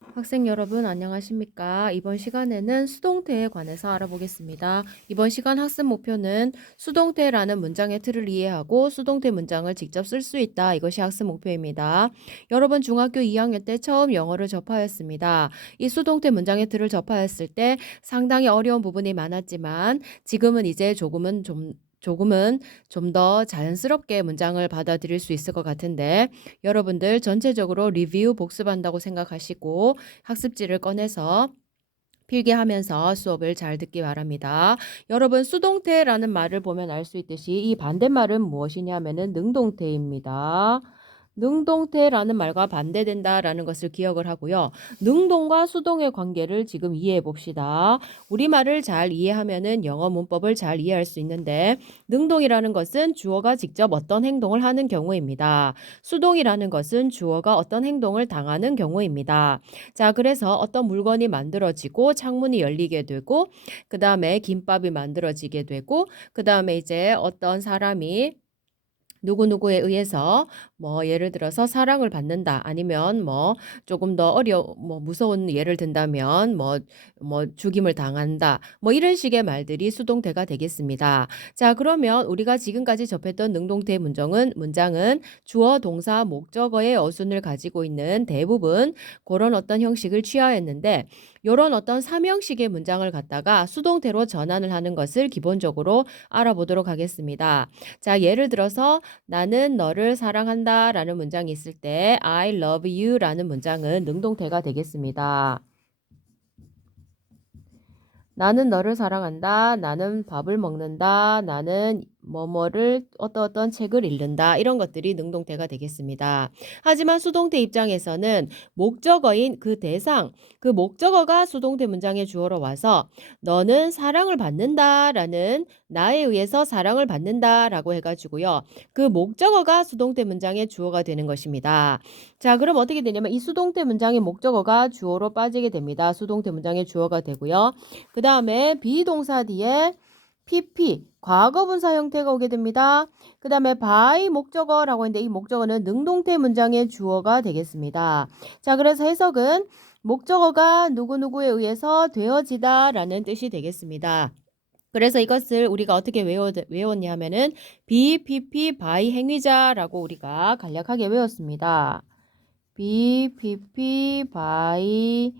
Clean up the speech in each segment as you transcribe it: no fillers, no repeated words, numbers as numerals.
학생 여러분 안녕하십니까? 이번 시간에는 수동태에 관해서 알아보겠습니다. 이번 시간 학습 목표는 수동태라는 문장의 틀을 이해하고 수동태 문장을 직접 쓸 수 있다. 이것이 학습 목표입니다. 여러분 중학교 2학년 때 처음 영어를 접하였습니다. 이 수동태 문장의 틀을 접하였을 때 상당히 어려운 부분이 많았지만 지금은 이제 조금은 좀 더 자연스럽게 문장을 받아들일 수 있을 것 같은데 여러분들 전체적으로 리뷰 복습한다고 생각하시고 학습지를 꺼내서 필기하면서 수업을 잘 듣기 바랍니다. 여러분 수동태라는 말을 보면 알 수 있듯이 이 반대말은 무엇이냐면은 능동태입니다. 능동태라는 말과 반대된다라는 것을 기억을 하고요. 능동과 수동의 관계를 지금 이해해 봅시다. 우리말을 잘 이해하면은 영어 문법을 잘 이해할 수 있는데 능동이라는 것은 주어가 직접 어떤 행동을 하는 경우입니다. 수동이라는 것은 주어가 어떤 행동을 당하는 경우입니다. 자, 그래서 어떤 물건이 만들어지고 창문이 열리게 되고 그 다음에 김밥이 만들어지게 되고 그 다음에 이제 어떤 사람이 누구누구에 의해서 뭐 예를 들어서 사랑을 받는다 아니면 뭐 조금 더 무서운 예를 든다면 뭐 죽임을 당한다 뭐 이런 식의 말들이 수동태가 되겠습니다. 자, 그러면 우리가 지금까지 접했던 능동태 문장은 주어 동사 목적어의 어순을 가지고 있는 대부분 그런 어떤 형식을 취하였는데 이런 어떤 삼형식의 문장을 갖다가 수동태로 전환을 하는 것을 기본적으로 알아보도록 하겠습니다. 자, 예를 들어서 나는 너를 사랑한다 라는 문장이 있을 때 I love you 라는 문장은 능동태가 되겠습니다. 나는 너를 사랑한다. 나는 밥을 먹는다. 나는 뭐뭐를 어떤 책을 읽는다. 이런 것들이 능동태가 되겠습니다. 하지만 수동태 입장에서는 목적어인 그 대상, 그 목적어가 수동태 문장의 주어로 와서 너는 사랑을 받는다라는 나에 의해서 사랑을 받는다라고 해가지고요. 그 목적어가 수동태 문장의 주어가 되는 것입니다. 자, 그럼 어떻게 되냐면 이 수동태 문장의 목적어가 주어로 빠지게 됩니다. 수동태 문장의 주어가 되고요. 그 다음에 비동사 뒤에 PP, 과거분사 형태가 오게 됩니다. 그 다음에 by 목적어라고 했는데 이 목적어는 능동태 문장의 주어가 되겠습니다. 자, 그래서 해석은 목적어가 누구누구에 의해서 되어지다 라는 뜻이 되겠습니다. 그래서 이것을 우리가 어떻게 외웠냐 하면은 BPP by 행위자라고 우리가 간략하게 외웠습니다. BPP by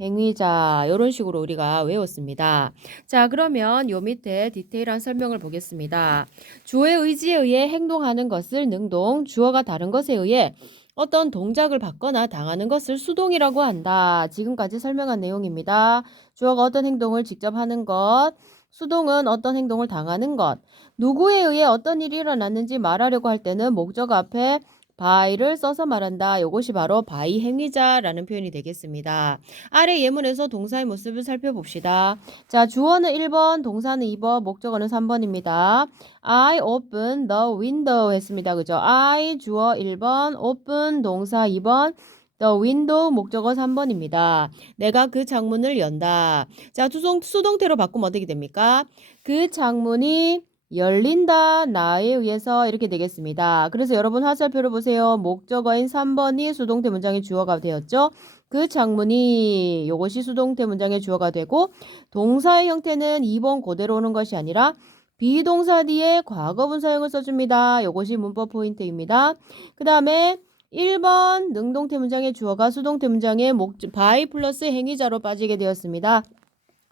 행위자 이런 식으로 우리가 외웠습니다. 자, 그러면 요 밑에 디테일한 설명을 보겠습니다. 주어의 의지에 의해 행동하는 것을 능동, 주어가 다른 것에 의해 어떤 동작을 받거나 당하는 것을 수동이라고 한다. 지금까지 설명한 내용입니다. 주어가 어떤 행동을 직접 하는 것, 수동은 어떤 행동을 당하는 것, 누구에 의해 어떤 일이 일어났는지 말하려고 할 때는 목적 앞에 by를 써서 말한다. 이것이 바로 by 행위자라는 표현이 되겠습니다. 아래 예문에서 동사의 모습을 살펴봅시다. 자, 주어는 1번, 동사는 2번, 목적어는 3번입니다. I open the window 했습니다. 그죠? I 주어 1번, open 동사 2번, the window 목적어 3번입니다. 내가 그 창문을 연다. 자, 수동태로 바꾸면 어떻게 됩니까? 그 창문이 열린다 나에 의해서 이렇게 되겠습니다. 그래서 여러분 화살표를 보세요. 목적어인 3번이 수동태 문장의 주어가 되었죠. 그 창문이 요것이 수동태 문장의 주어가 되고 동사의 형태는 2번 그대로 오는 것이 아니라 비동사 뒤에 과거분사형을 써줍니다. 요것이 문법 포인트입니다. 그 다음에 1번 능동태 문장의 주어가 수동태 문장의 by 플러스 행위자로 빠지게 되었습니다.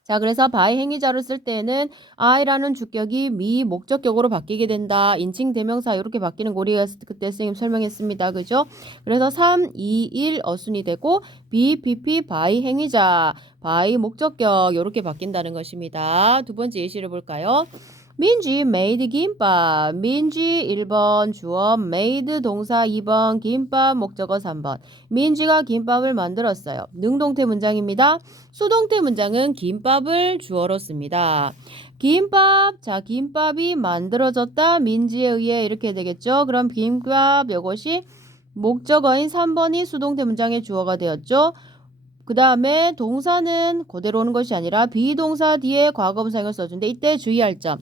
자, 그래서 by 행위자로 쓸 때에는 I라는 주격이 미 목적격으로 바뀌게 된다. 인칭 대명사 이렇게 바뀌는 거 우리가 그때 선생님 설명했습니다. 그죠? 그래서 3, 2, 1 어순이 되고 B, PP, by 행위자, by 목적격 이렇게 바뀐다는 것입니다. 두 번째 예시를 볼까요? 민지 made 김밥. 민지 1번 주어 made 동사 2번 김밥 목적어 3번. 민지가 김밥을 만들었어요. 능동태 문장입니다. 수동태 문장은 김밥을 주어로 씁니다. 김밥, 자, 김밥이 만들어졌다. 민지에 의해 이렇게 되겠죠. 그럼 김밥 이것이 목적어인 3번이 수동태 문장의 주어가 되었죠. 그 다음에 동사는 그대로 오는 것이 아니라 비동사 뒤에 과거분사형을 써준데 이때 주의할 점.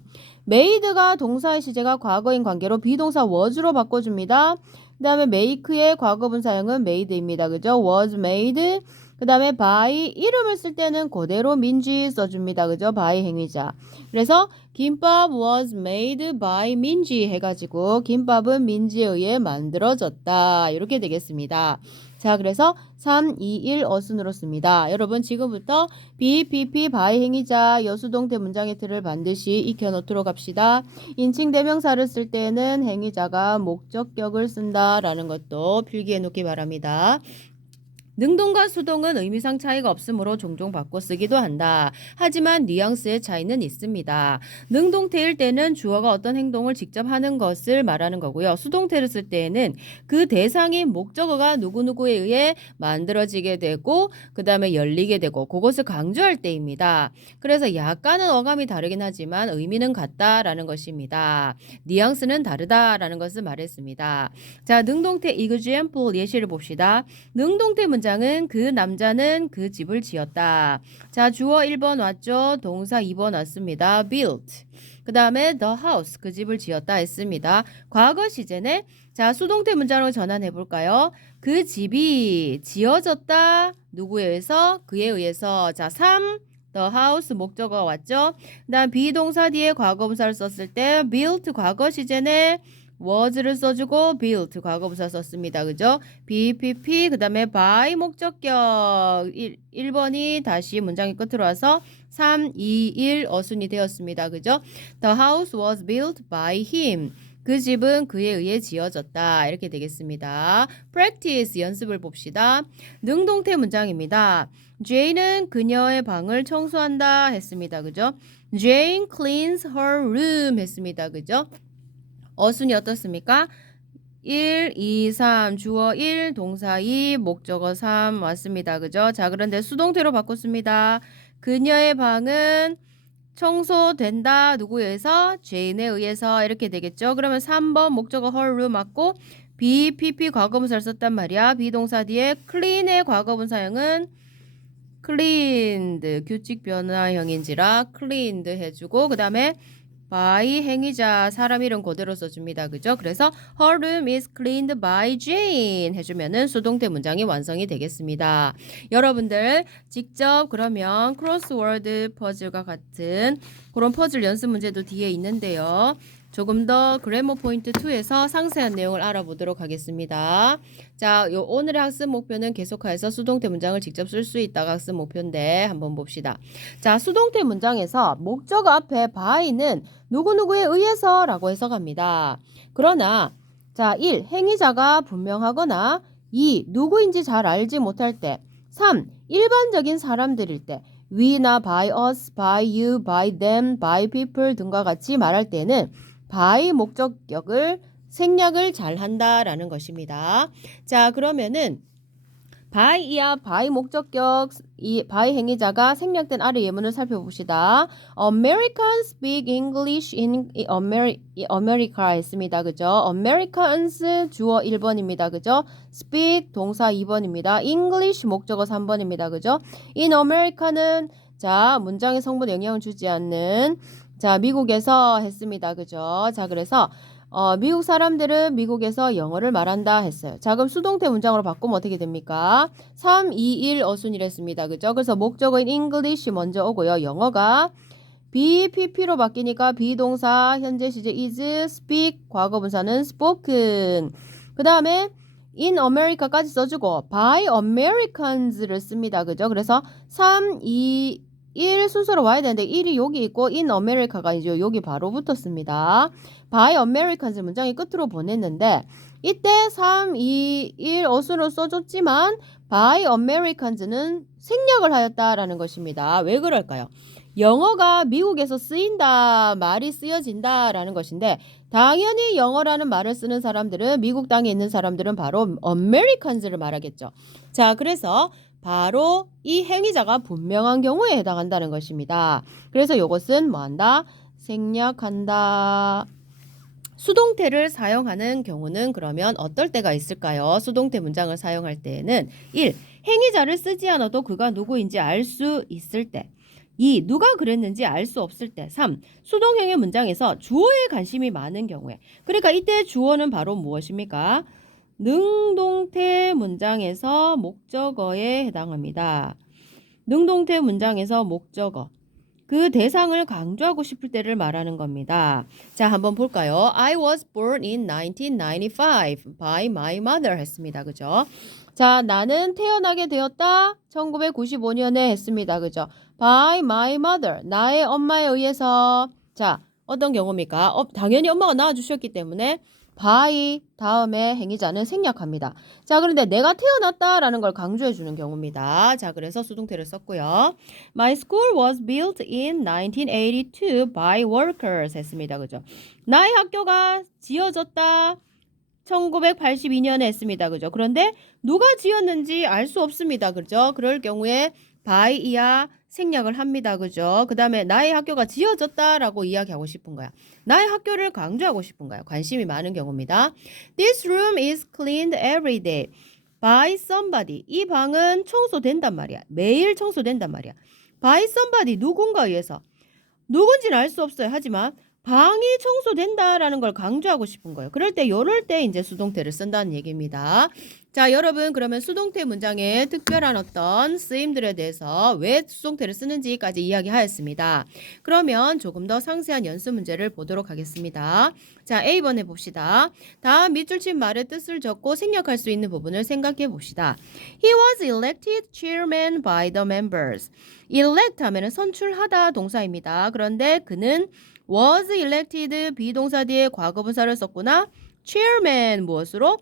made가 동사의 시제가 과거인 관계로 비동사 was로 바꿔줍니다. 그 다음에 make의 과거분 사용은 made입니다. 그죠? was made. 그 다음에 by 이름을 쓸 때는 그대로 민지 써줍니다. 그죠? by 행위자. 그래서 김밥 was made by 민지 해가지고 김밥은 민지에 의해 만들어졌다. 이렇게 되겠습니다. 자, 그래서 3, 2, 1 어순으로 씁니다. 여러분 지금부터 be, pp, by 행위자 여수동태 문장의 틀을 반드시 익혀놓도록 합시다. 인칭 대명사를 쓸 때는 행위자가 목적격을 쓴다라는 것도 필기해 놓기 바랍니다. 능동과 수동은 의미상 차이가 없으므로 종종 바꿔 쓰기도 한다. 하지만 뉘앙스의 차이는 있습니다. 능동태일 때는 주어가 어떤 행동을 직접 하는 것을 말하는 거고요. 수동태를 쓸 때에는 그 대상인 목적어가 누구누구에 의해 만들어지게 되고 그 다음에 열리게 되고 그것을 강조할 때입니다. 그래서 약간은 어감이 다르긴 하지만 의미는 같다라는 것입니다. 뉘앙스는 다르다라는 것을 말했습니다. 자, 능동태 example 예시를 봅시다. 능동태 문장은 그 남자는 그 집을 지었다. 자, 주어 1번 왔죠. 동사 2번 왔습니다. built. 그 다음에 the house 그 집을 지었다 했습니다. 과거 시제네. 자, 수동태 문장으로 전환해 볼까요? 그 집이 지어졌다. 누구에 의해서? 그에 의해서. 자, 3 the house 목적어가 왔죠. 그 다음 비동사 뒤에 과거분사를 썼을 때 built 과거 시제네. was를 써주고 built 과거분사 썼습니다. 그죠? BPP 그 다음에 by 목적격 1번이 다시 문장의 끝으로 와서 3, 2, 1 어순이 되었습니다. 그죠? The house was built by him. 그 집은 그에 의해 지어졌다. 이렇게 되겠습니다. practice 연습을 봅시다. 능동태 문장입니다. Jane은 그녀의 방을 청소한다 했습니다. 그죠? Jane cleans her room 했습니다. 그죠? 어순이 어떻습니까? 1, 2, 3 주어 1, 동사 2, 목적어 3 왔습니다. 그죠? 자, 그런데 수동태로 바꿨습니다. 그녀의 방은 청소된다. 누구에 의해서? 제인에 의해서 이렇게 되겠죠. 그러면 3번 목적어 her room 맞고 BPP 과거분사를 썼단 말이야. 비동사 뒤에 clean의 과거분사형은 cleaned 규칙 변화형인지라 cleaned 해주고 그 다음에 by 행위자 사람 이름 그대로 써줍니다. 그죠? 그래서 her room is cleaned by Jane 해주면은 수동태 문장이 완성이 되겠습니다. 여러분들 직접 그러면 크로스워드 퍼즐과 같은 그런 퍼즐 연습 문제도 뒤에 있는데요. 조금 더 그래머 포인트 2에서 상세한 내용을 알아보도록 하겠습니다. 자, 오늘의 학습 목표는 계속해서 수동태 문장을 직접 쓸 수 있다가 학습 목표인데 한번 봅시다. 자, 수동태 문장에서 목적어 앞에 by는 누구누구에 의해서 라고 해석합니다. 그러나 자, 1. 행위자가 분명하거나 2. 누구인지 잘 알지 못할 때 3. 일반적인 사람들일 때 we나 by us, by you, by them, by people 등과 같이 말할 때는 by 목적격을 생략을 잘 한다라는 것입니다. 자, 그러면은 by이야 by 목적격 이 by 행위자가 생략된 아래 예문을 살펴봅시다. Americans speak English in America 했습니다. 그죠? Americans 주어 1번입니다. 그죠? speak 동사 2번입니다. English 목적어 3번입니다. 그죠? in America는 자, 문장의 성분에 영향을 주지 않는 자, 미국에서 했습니다. 그죠? 자, 그래서 미국 사람들은 미국에서 영어를 말한다 했어요. 자, 그럼 수동태 문장으로 바꾸면 어떻게 됩니까? 3, 2, 1 어순이랬습니다. 그죠? 그래서 목적어인 English 먼저 오고요. 영어가 BPP로 바뀌니까 비동사 현재 시제 is, speak 과거분사는 spoken. 그 다음에 in America까지 써주고 by Americans를 씁니다. 그죠? 그래서 3, 2, 1 순서로 와야 되는데 1이 여기 있고 in America가 이제 여기 바로 붙었습니다. by Americans 문장이 끝으로 보냈는데 이때 3, 2, 1 어순으로 써줬지만 by Americans는 생략을 하였다라는 것입니다. 왜 그럴까요? 영어가 미국에서 쓰인다, 말이 쓰여진다라는 것인데 당연히 영어라는 말을 쓰는 사람들은 미국 땅에 있는 사람들은 바로 Americans를 말하겠죠. 자, 그래서 바로 이 행위자가 분명한 경우에 해당한다는 것입니다. 그래서 이것은 뭐한다? 생략한다. 수동태를 사용하는 경우는 그러면 어떨 때가 있을까요? 수동태 문장을 사용할 때에는 1. 행위자를 쓰지 않아도 그가 누구인지 알 수 있을 때 2. 누가 그랬는지 알 수 없을 때 3. 수동형의 문장에서 주어에 관심이 많은 경우에 그러니까 이때 주어는 바로 무엇입니까? 능동태 문장에서 목적어에 해당합니다. 능동태 문장에서 목적어. 그 대상을 강조하고 싶을 때를 말하는 겁니다. 자, 한번 볼까요? I was born in 1995 by my mother 했습니다. 그죠? 자, 나는 태어나게 되었다. 1995년에 했습니다. 그죠? By my mother. 나의 엄마에 의해서. 자, 어떤 경우입니까? 당연히 엄마가 낳아주셨기 때문에 by 다음에 행위자는 생략합니다. 자, 그런데 내가 태어났다라는 걸 강조해 주는 경우입니다. 자, 그래서 수동태를 썼고요. My school was built in 1982 by workers 했습니다. 그죠? 나의 학교가 지어졌다. 1982년에 했습니다. 그죠? 그런데 누가 지었는지 알 수 없습니다. 그죠? 그럴 경우에 by이야 생략을 합니다. 그죠? 그 다음에 나의 학교가 지어졌다라고 이야기하고 싶은 거야. 나의 학교를 강조하고 싶은 거야. 관심이 많은 경우입니다. This room is cleaned every day by somebody. 이 방은 청소된단 말이야. 매일 청소된단 말이야. by somebody 누군가에 의해서. 누군지는 알 수 없어요. 하지만 방이 청소된다라는 걸 강조하고 싶은 거예요. 그럴 때 요럴 때 이제 수동태를 쓴다는 얘기입니다. 자, 여러분 그러면 수동태 문장의 특별한 어떤 쓰임들에 대해서 왜 수동태를 쓰는지까지 이야기하였습니다. 그러면 조금 더 상세한 연습 문제를 보도록 하겠습니다. 자, A번에 봅시다. 다음 밑줄친 말의 뜻을 적고 생략할 수 있는 부분을 생각해 봅시다. He was elected chairman by the members. elect 하면은 선출하다 동사입니다. 그런데 그는 was elected 비동사 뒤에 과거분사를 썼구나. chairman 무엇으로?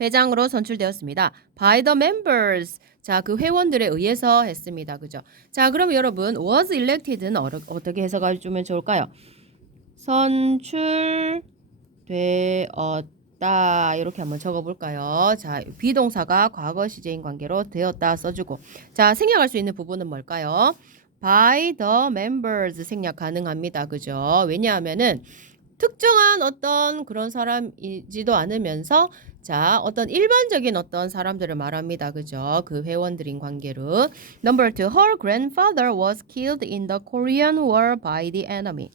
회장으로 선출되었습니다. by the members. 자, 그 회원들에 의해서 했습니다. 그죠? 자, 그럼 여러분 was elected는 어떻게 해석해 주면 좋을까요? 선출되었다. 이렇게 한번 적어볼까요? 자, 비동사가 과거 시제인 관계로 되었다 써주고. 자, 생략할 수 있는 부분은 뭘까요? by the members 생략 가능합니다. 그죠? 왜냐하면은 특정한 어떤 그런 사람이지도 않으면서 자, 어떤 일반적인 어떤 사람들을 말합니다. 그죠? 그 회원들인 관계로. Number 2. Her grandfather was killed in the Korean War by the enemy.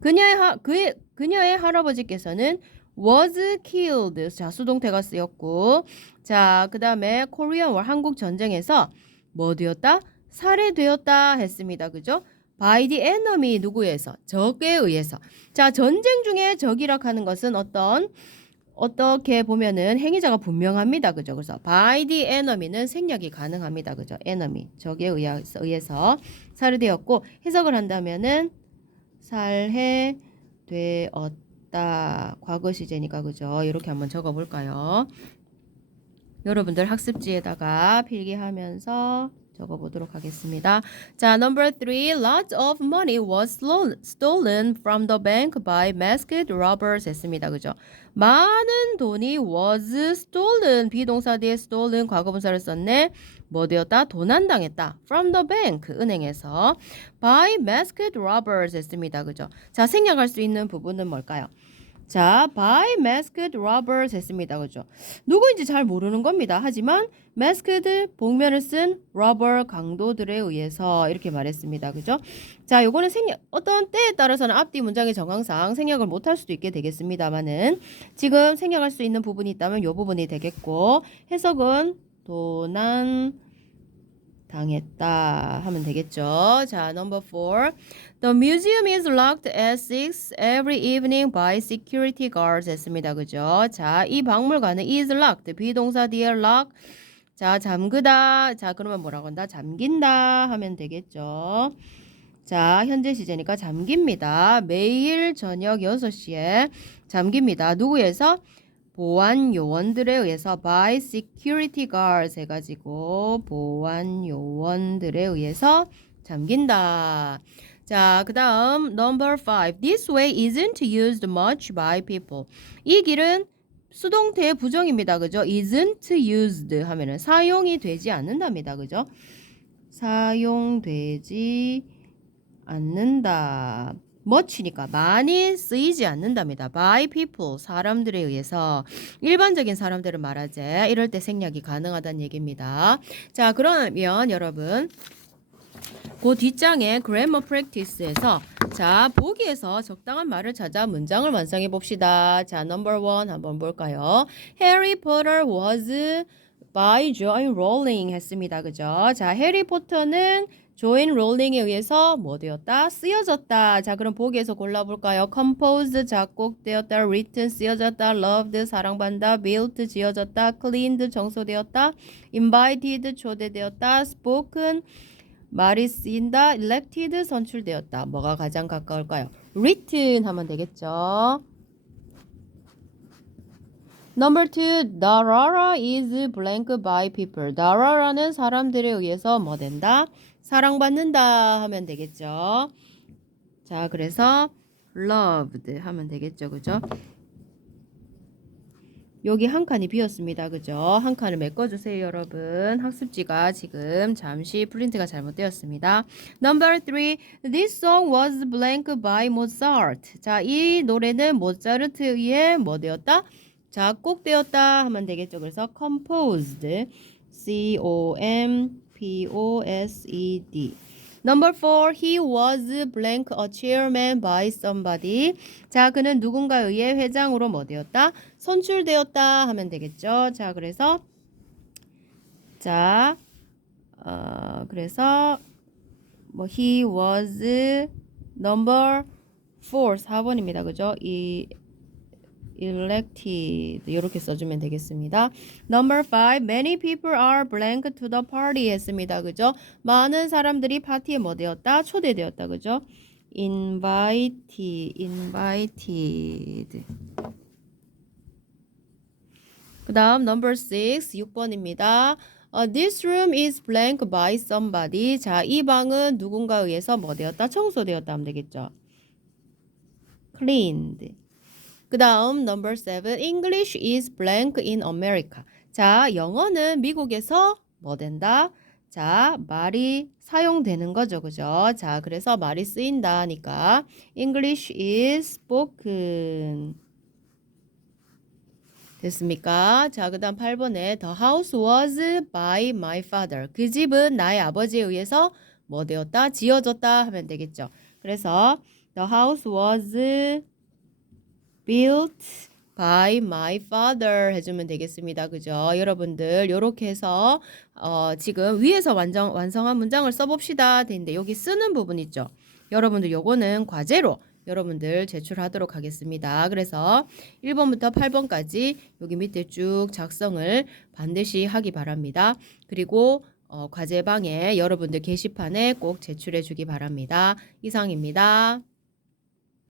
그녀의 할아버지께서는 was killed. 자, 수동태가 쓰였고. 자, 그 다음에 Korean War 한국 전쟁에서 뭐 되었다? 살해되었다 했습니다. 그죠? by the enemy 누구에서? 적에 의해서. 자, 전쟁 중에 적이라 하는 것은 어떻게 보면은 행위자가 분명합니다. 그죠? 그래서 by the enemy는 생략이 가능합니다. 그죠? enemy 적에 의해서 살해되었고 해석을 한다면은 살해되었다 과거 시제니까 그죠? 이렇게 한번 적어 볼까요? 여러분들 학습지에다가 필기하면서 적어보도록 하겠습니다. 자, number 3. Lots of money was stolen from the bank by masked robbers 했습니다. 그죠? 많은 돈이 was stolen 비동사 뒤에 stolen 과거분사를 썼네. 뭐 되었다? 도난당했다. from the bank 은행에서 by masked robbers 했습니다. 그죠? 자, 생략할 수 있는 부분은 뭘까요? 자, by masked robbers 했습니다. 그죠? 누구인지 잘 모르는 겁니다. 하지만 masked 복면을 쓴 robber 강도들에 의해서 이렇게 말했습니다. 그죠? 자, 요거는 어떤 때에 따라서는 앞뒤 문장의 정황상 생략을 못할 수도 있게 되겠습니다만은 지금 생략할 수 있는 부분이 있다면 요 부분이 되겠고 해석은 도난 당했다 하면 되겠죠. 자, number 4. The museum is locked at 6 every evening by security guards 했습니다. 그죠? 자, 이 박물관은 is locked 비동사 뒤에 lock. 자, 잠그다. 자, 그러면 뭐라고 한다? 잠긴다 하면 되겠죠. 자, 현재 시제니까 잠깁니다. 매일 저녁 6시에 잠깁니다. 누구에서? 보안 요원들에 의해서 by security guards 해가지고 보안 요원들에 의해서 잠긴다. 자, 그 다음 number 5. This way isn't used much by people. 이 길은 수동태의 부정입니다. 그죠? isn't used 하면은 사용이 되지 않는답니다. 그죠? 사용되지 않는다. much니까 많이 쓰이지 않는답니다. by people 사람들에 의해서 일반적인 사람들을 말하지 이럴 때 생략이 가능하다는 얘기입니다. 자, 그러면 여러분 그 뒷장에 grammar practice에서 자, 보기에서 적당한 말을 찾아 문장을 완성해 봅시다. 자, 넘버 원 한번 볼까요? Harry Potter was by Joan Rowling 했습니다. 그죠? 자, 해리포터는 조인 롤링에 의해서 뭐 되었다? 쓰여졌다. 자, 그럼 보기에서 골라볼까요? composed, 작곡되었다. written, 쓰여졌다. loved, 사랑받다. built, 지어졌다. cleaned, 청소되었다. invited, 초대되었다. spoken, 말이 쓰인다. elected, 선출되었다. 뭐가 가장 가까울까요? written 하면 되겠죠. Number two, Darara is blank by people. Darara는 사람들에 의해서 뭐 된다? 사랑받는다 하면 되겠죠. 자, 그래서 loved 하면 되겠죠. 그죠? 여기 한 칸이 비었습니다. 그죠? 한 칸을 메꿔주세요, 여러분. 학습지가 지금 잠시 프린트가 잘못되었습니다. Number three, this song was blank by Mozart. 자, 이 노래는 모차르트에 의해 뭐 되었다? 작곡되었다 하면 되겠죠. 그래서 composed, C-O-M-P-O-S-E-D. Number four, he was blank a chairman by somebody. 자, 그는 누군가에 의해 회장으로 뭐 되었다? 선출되었다 하면 되겠죠. 자, 그래서 그래서 뭐 he was number 4, 4번입니다. 그죠? 이 elected 이렇게 써주면 되겠습니다. Number 5, many people are blank to the party 했습니다. 그죠? 많은 사람들이 파티에 뭐 되었다? 초대되었다. 그죠? invited. 그 다음 number 6, 6번입니다. This room is blank by somebody. 자, 이 방은 누군가에 의해서 뭐 되었다? 청소되었다 하면 되겠죠. cleaned. 그 다음 number 7, English is blank in America. 자, 영어는 미국에서 뭐 된다? 자, 말이 사용되는 거죠. 그죠? 자, 그래서 말이 쓰인다 하니까 English is spoken. 됐습니까? 자, 그 다음 8번에 The house was by my father. 그 집은 나의 아버지에 의해서 뭐 되었다? 지어졌다 하면 되겠죠. 그래서 The house was built by my father 해주면 되겠습니다. 그죠? 여러분들 요렇게 해서 지금 위에서 완성한 문장을 써봅시다. 되는데 여기 쓰는 부분 있죠? 여러분들 요거는 과제로 여러분들 제출하도록 하겠습니다. 그래서 1번부터 8번까지 여기 밑에 쭉 작성을 반드시 하기 바랍니다. 그리고 과제방에 여러분들 게시판에 꼭 제출해 주기 바랍니다. 이상입니다.